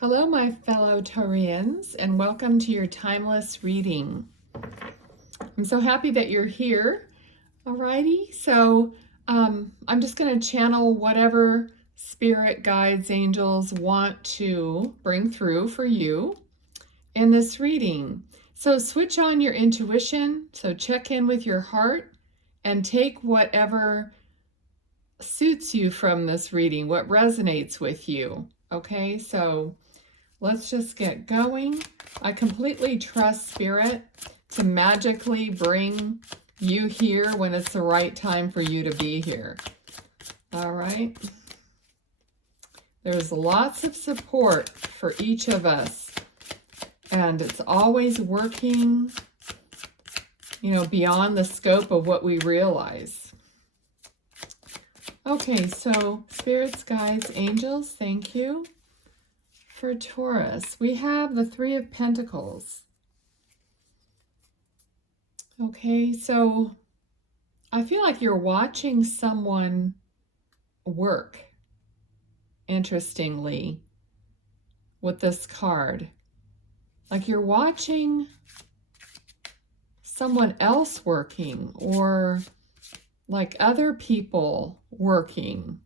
Hello, my fellow Taurians, and welcome to your timeless reading. I'm so happy that you're here. Alrighty, so I'm just going to channel whatever spirit guides, angels want to bring through for you in this reading. So switch on your intuition, so check in with your heart and take whatever suits you from this reading, what resonates with you. Okay, so let's just get going. I completely trust Spirit to magically bring you here when it's the right time for you to be here. All right. There's lots of support for each of us, and it's always working, beyond the scope of what we realize. Okay, so spirits, guides, angels, thank you. For Taurus, we have the Three of Pentacles. Okay, so I feel like you're watching someone work, interestingly, with this card. Like you're watching someone else working, or like other people working.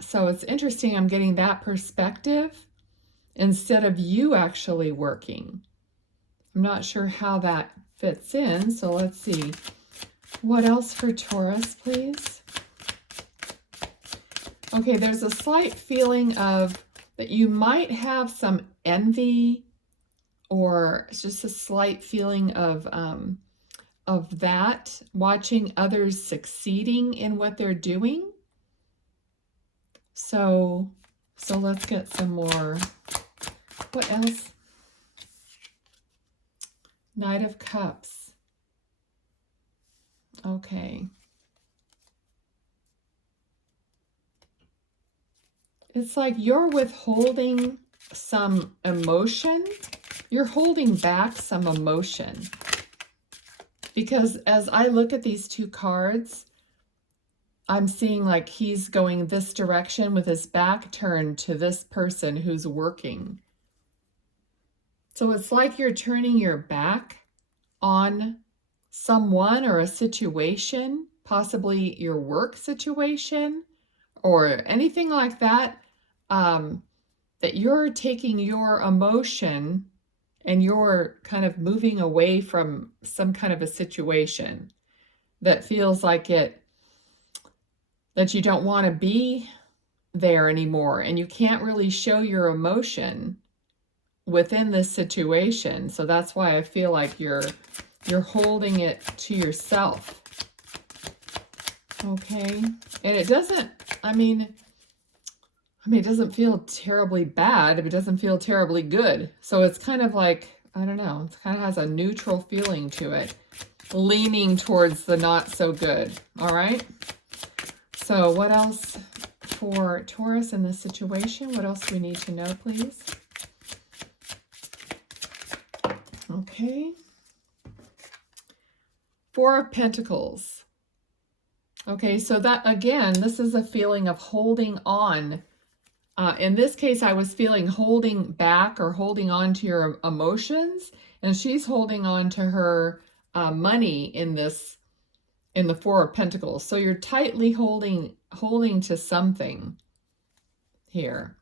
So it's interesting, I'm getting that perspective instead of you actually working. I'm not sure how that fits in, so let's see. What else for Taurus, please? Okay, there's a slight feeling of that you might have some envy, or just a slight feeling of that, watching others succeeding in what they're doing. So let's get some more. What else? Knight of Cups. Okay. It's like you're withholding some emotion. You're holding back some emotion. Because as I look at these two cards, I'm seeing like he's going this direction with his back turned to this person who's working. So it's like you're turning your back on someone or a situation, possibly your work situation or anything like that, that you're taking your emotion and you're kind of moving away from some kind of a situation that feels like that you don't want to be there anymore, and you can't really show your emotion within this situation. So that's why I feel like you're holding it to yourself. Okay. And it doesn't, it doesn't feel terribly bad, but it doesn't feel terribly good. So it's kind of like, I don't know, it kind of has a neutral feeling to it, leaning towards the not so good. All right. So what else for Taurus in this situation? What else do we need to know, please? Okay. Four of Pentacles. Okay, so that, again, this is a feeling of holding on. In this case, I was feeling holding back or holding on to your emotions, and she's holding on to her money in the Four of Pentacles. So you're tightly holding to something here.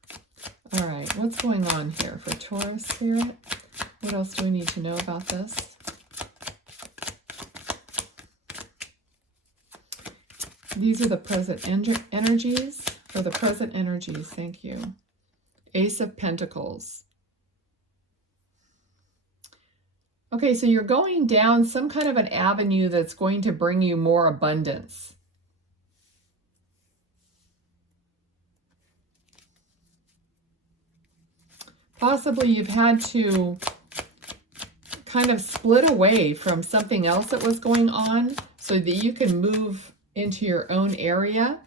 All right, what's going on here for Taurus, Spirit? What else do we need to know about this? These are the present energies, or the present energies, thank you. Ace of Pentacles. Okay, so you're going down some kind of an avenue that's going to bring you more abundance. Possibly you've had to kind of split away from something else that was going on so that you can move into your own area.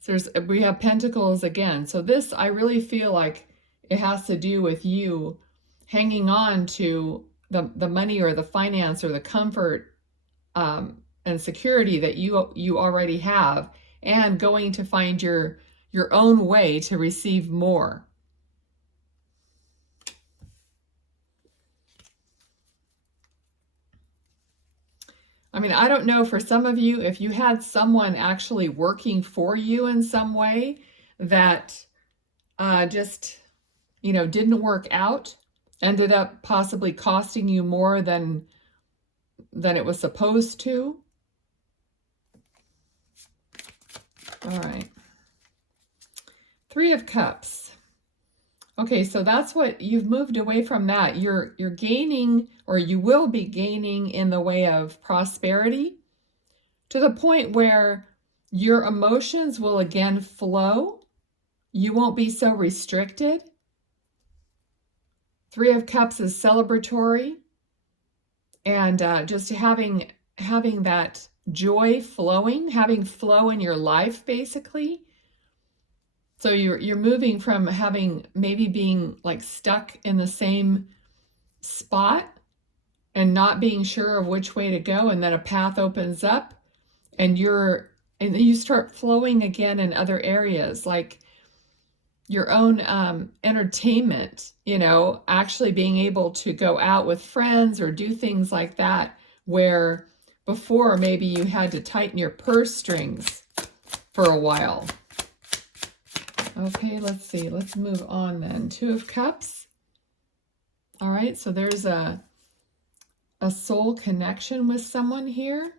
So we have Pentacles again. So this, I really feel like it has to do with you hanging on to the money or the finance or the comfort and security that you already have, and going to find your your own way to receive more. I mean, I don't know, for some of you, if you had someone actually working for you in some way that just, you know, didn't work out, ended up possibly costing you more than it was supposed to. All right. 3 of Cups. Okay, so that's what you've moved away from that. You're gaining, or you will be gaining, in the way of prosperity, to the point where your emotions will again flow. You won't be so restricted. 3 of Cups is celebratory, and just having that joy flowing, having flow in your life, basically. So you're moving from having, maybe being like stuck in the same spot and not being sure of which way to go, and then a path opens up and you start flowing again in other areas, like your own entertainment, you know, actually being able to go out with friends or do things like that, where before maybe you had to tighten your purse strings for a while. Okay, let's see. Let's move on then. 2 of Cups. All right, so there's a soul connection with someone here.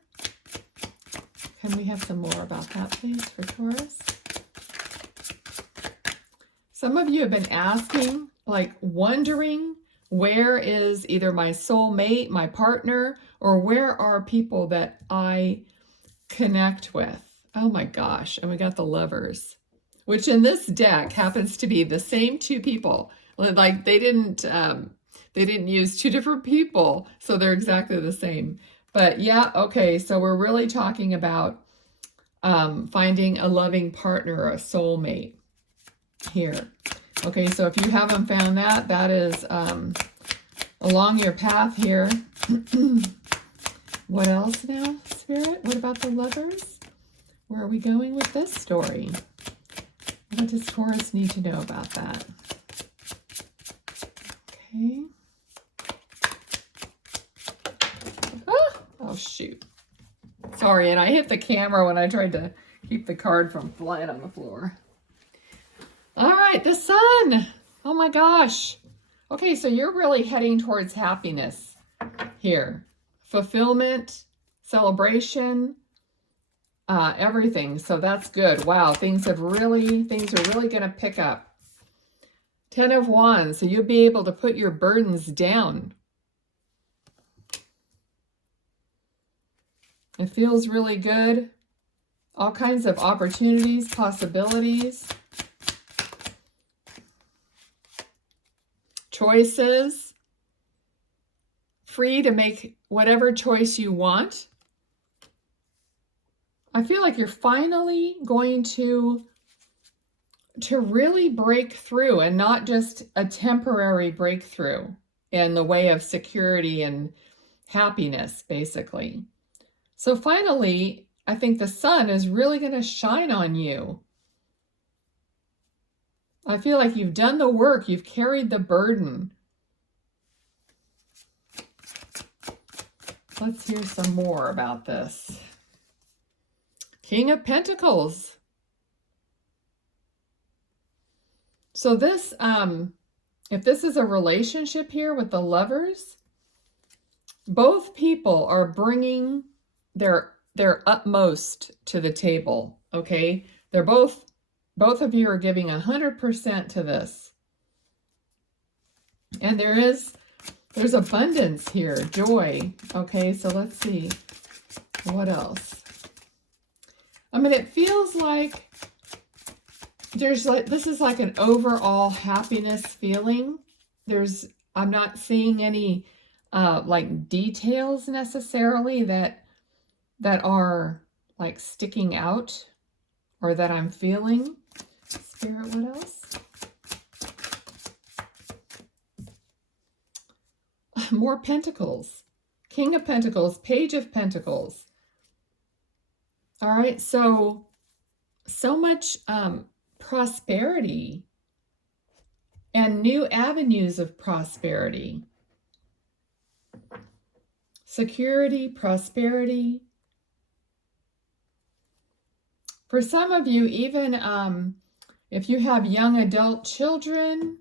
Can we have some more about that, please, for Taurus? Some of you have been asking, like wondering, where is either my soulmate, my partner, or where are people that I connect with? Oh my gosh, and we got the Lovers, which in this deck happens to be the same 2 people. Like they didn't use 2 different people, so they're exactly the same. But yeah, okay, so we're really talking about finding a loving partner or a soulmate here. Okay, so if you haven't found that, that is along your path here. What else now, Spirit? What about the Lovers? Where are we going with this story? What does Taurus need to know about that? Okay. Oh, shoot. Sorry, and I hit the camera when I tried to keep the card from flying on the floor. All right, the Sun. Oh my gosh. Okay, so you're really heading towards happiness here. Fulfillment, celebration, everything. So that's good. Wow, things are really going to pick up. 10 of Wands. So you'll be able to put your burdens down. It feels really good. All kinds of opportunities, possibilities, choices. Free to make whatever choice you want. I feel like you're finally going to really break through, and not just a temporary breakthrough in the way of security and happiness, basically. So finally, I think the sun is really going to shine on you. I feel like you've done the work, you've carried the burden. Let's hear some more about this. King of Pentacles. So this, if this is a relationship here with the lovers, both people are bringing their utmost to the table, okay? They're both of you are giving 100% to this. And there's abundance here, joy. Okay, so let's see. What else? I mean, it feels like this is like an overall happiness feeling. I'm not seeing any like details necessarily that are like sticking out or that I'm feeling. Spirit, what else? More Pentacles. King of Pentacles, Page of Pentacles. All right, so much prosperity and new avenues of prosperity. Security, prosperity. For some of you, even if you have young adult children,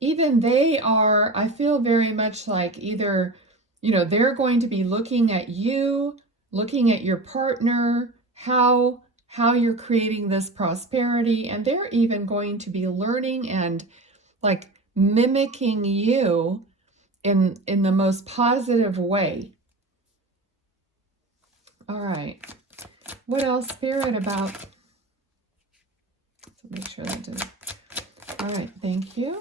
even they are, I feel very much like either, you know, they're going to be looking at you, looking at your partner, how you're creating this prosperity, and they're even going to be learning and like mimicking you in the most positive way. All right. What else, Spirit, about? So make sure that did. All right. Thank you.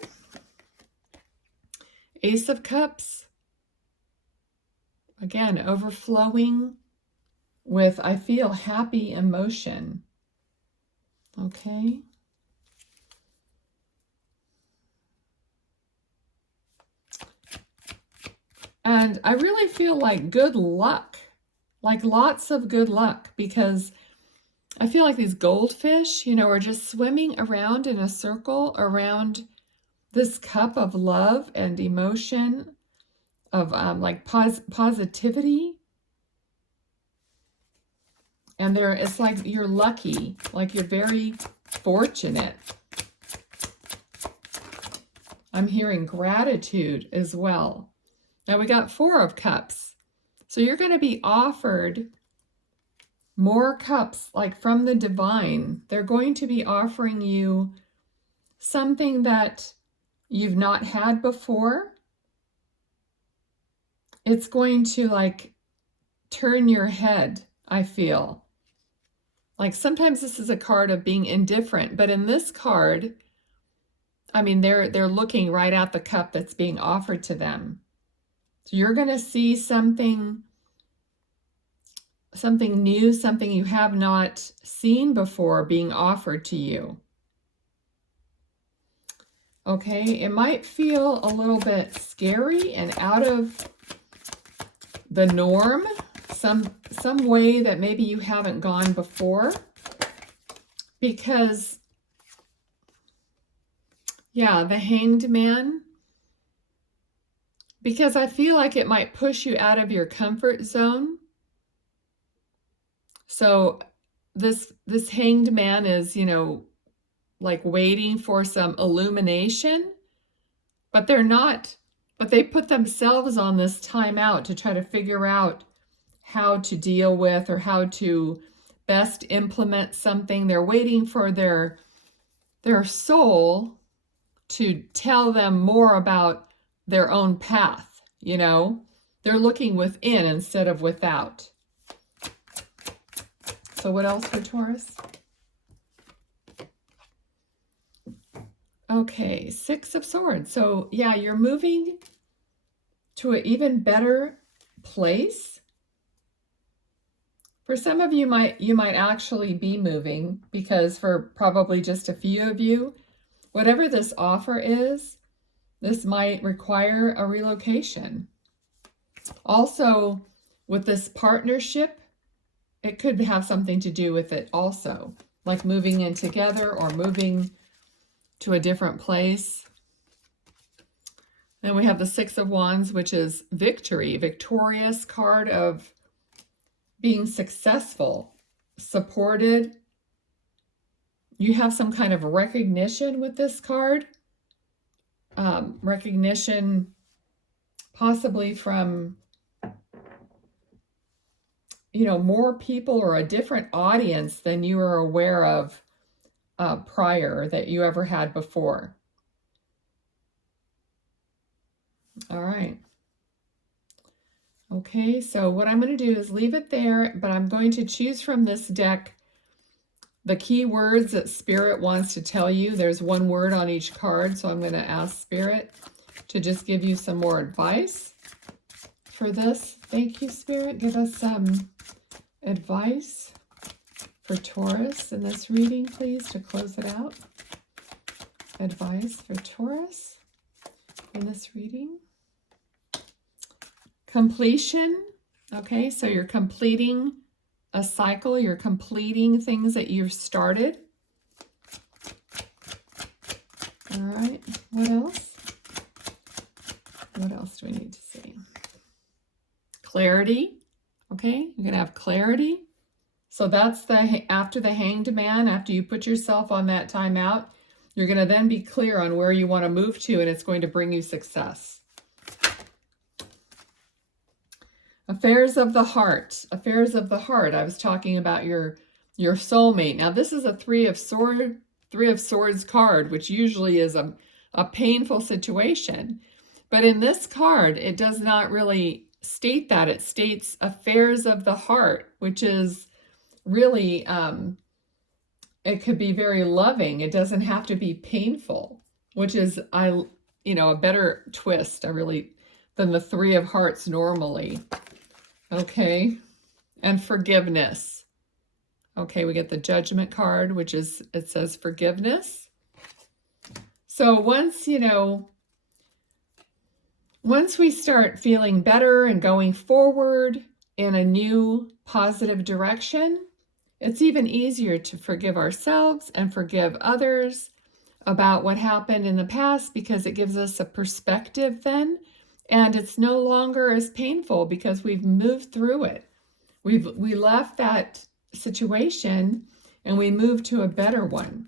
Ace of Cups. Again, overflowing with, I feel, happy emotion. Okay. And I really feel like good luck, like lots of good luck, because I feel like these goldfish, you know, are just swimming around in a circle around this cup of love and emotion, of like positivity. And it's like you're lucky, like you're very fortunate. I'm hearing gratitude as well. Now we got 4 of Cups. So you're going to be offered more cups, like from the divine. They're going to be offering you something that you've not had before. It's going to like turn your head, I feel. Like sometimes this is a card of being indifferent, but in this card, I mean, they're looking right at the cup that's being offered to them. So you're going to see something new, something you have not seen before being offered to you. Okay, it might feel a little bit scary and out of the norm, some way that maybe you haven't gone before, because yeah, the Hanged Man, because I feel like it might push you out of your comfort zone. So this Hanged Man is, you know, like waiting for some illumination, but they're not, but they put themselves on this timeout to try to figure out how to deal with or how to best implement something. They're waiting for their soul to tell them more about their own path, you know? They're looking within instead of without. So what else for Taurus? Okay, 6 of Swords. So yeah, you're moving to an even better place. For some of you, you might actually be moving, because for probably just a few of you, whatever this offer is, this might require a relocation. Also, with this partnership, it could have something to do with it also, like moving in together or moving to a different place. Then we have the 6 of Wands, which is victory, victorious card of being successful, supported. You have some kind of recognition with this card. Recognition possibly from, you know, more people or a different audience than you were aware of prior, that you ever had before. All right. Okay, so what I'm going to do is leave it there, but I'm going to choose from this deck the key words that Spirit wants to tell you. There's one word on each card, so I'm going to ask Spirit to just give you some more advice for this. Thank you, Spirit. Give us some advice for Taurus in this reading, please, to close it out. Advice for Taurus in this reading. Completion. Okay, so you're completing a cycle. You're completing things that you've started. What else? What else do we need to see? Clarity. Okay, you're going to have clarity. So that's after the Hanged Man, after you put yourself on that timeout, you're going to then be clear on where you want to move to, and it's going to bring you success. Affairs of the heart. Affairs of the heart. I was talking about your soulmate. Now this is a Three of Swords card, which usually is a painful situation. But in this card, it does not really state that. It states affairs of the heart, which is really, it could be very loving. It doesn't have to be painful, which is, a better twist, than the Three of Hearts normally. Okay. And forgiveness. Okay, we get the Judgment card, which is, it says forgiveness. So once we start feeling better and going forward in a new positive direction, it's even easier to forgive ourselves and forgive others about what happened in the past, because it gives us a perspective then, and it's no longer as painful because we've moved through it. We left that situation and we moved to a better one.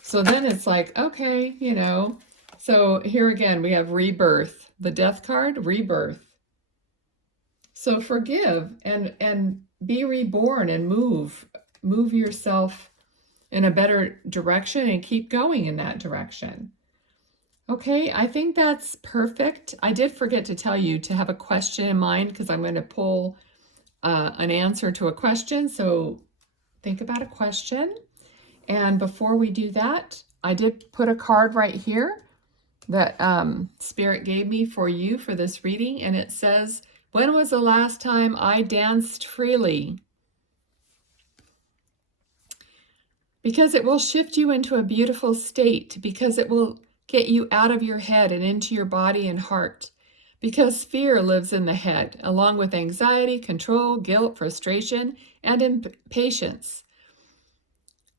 So then it's like, okay, so here again, we have rebirth, the Death card, rebirth. So forgive and be reborn and move yourself in a better direction and keep going in that direction. Okay, I think that's perfect. I did forget to tell you to have a question in mind, because I'm going to pull an answer to a question. So think about a question. And before we do that, I did put a card right here that Spirit gave me for you for this reading. And it says, when was the last time I danced freely? Because it will shift you into a beautiful state, because it will get you out of your head and into your body and heart. Because fear lives in the head, along with anxiety, control, guilt, frustration, and impatience.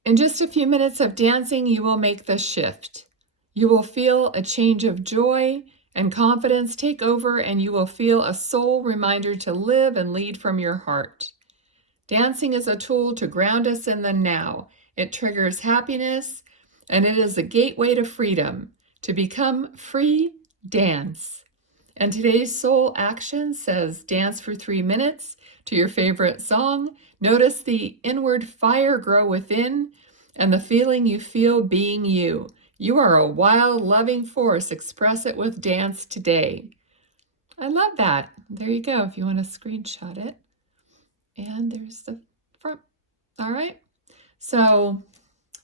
In just a few minutes of dancing, you will make the shift. You will feel a change of joy and confidence take over, and you will feel a soul reminder to live and lead from your heart. Dancing is a tool to ground us in the now. It triggers happiness, and it is a gateway to freedom. To become free, dance. And today's soul action says, dance for 3 minutes to your favorite song. Notice the inward fire grow within and the feeling you feel being you. You are a wild, loving force. Express it with dance today. I love that. There you go, if you want to screenshot it. And there's the front. All right. So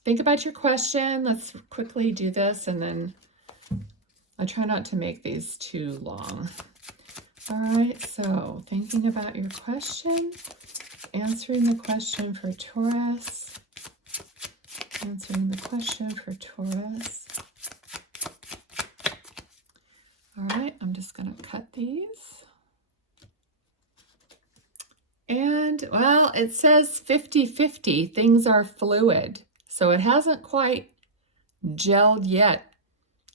think about your question. Let's quickly do this, and then I try not to make these too long. All right, so thinking about your question, answering the question for Taurus, answering the question for Taurus. All right, I'm just going to cut these. And, well, it says 50-50. Things are fluid. So it hasn't quite gelled yet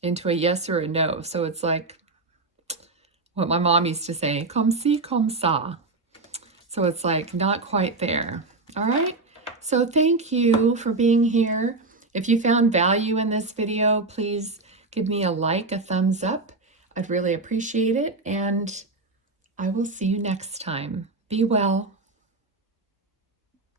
into a yes or a no. So it's like what my mom used to say, comme ci, comme ça. So it's like not quite there. All right. So thank you for being here. If you found value in this video, please give me a like, a thumbs up. I'd really appreciate it. And I will see you next time. Be well.